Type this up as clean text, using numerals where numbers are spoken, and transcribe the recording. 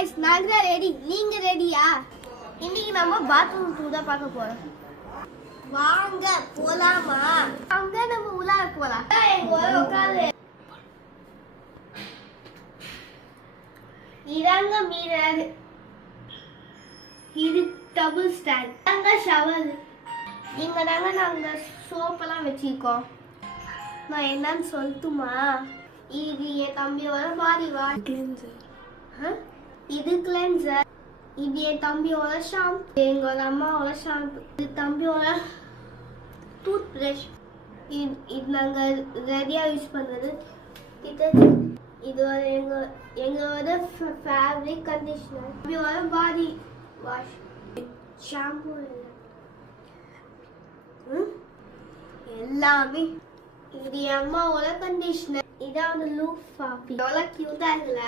guys நாங்க ready நீங்க ரெடியா இன்னைக்கு நம்ம பாத்ரூம் டூர் தான் பார்க்க போறோம் வாங்க போலாமா அங்க நம்ம உள்ளார போலாம் எங்க உட்காரு இதாங்க மீரர் இது டபுள் ஸ்டாண்ட் அங்க ஷவர் இங்க நாங்க சோப்பெல்லாம் வச்சிருக்கோம் நான் என்னன்னு சொல்லட்டுமா இது என் தம்பியோட பாடி வாஷ் கிளென்சர் இது கிளென்சர் இது என் தம்பியோட ஷாம்பு எங்களோட அம்மாவோட ஷாம்பு இது தம்பியோட டூத் பிரஷ் இது நாங்கள் ரெடியாக யூஸ் பண்ணுறது இது எங்களோட ஃபேப்ரிக் கண்டிஷனர் தம்பியோட பாடி வாஷ் ஷாம்பு எல்லாமே இது என் அம்மாவோட கண்டிஷனர் இதான் லூஃப் பாப்பி எவ்வளோ க்யூட்டாக இருக்குல்ல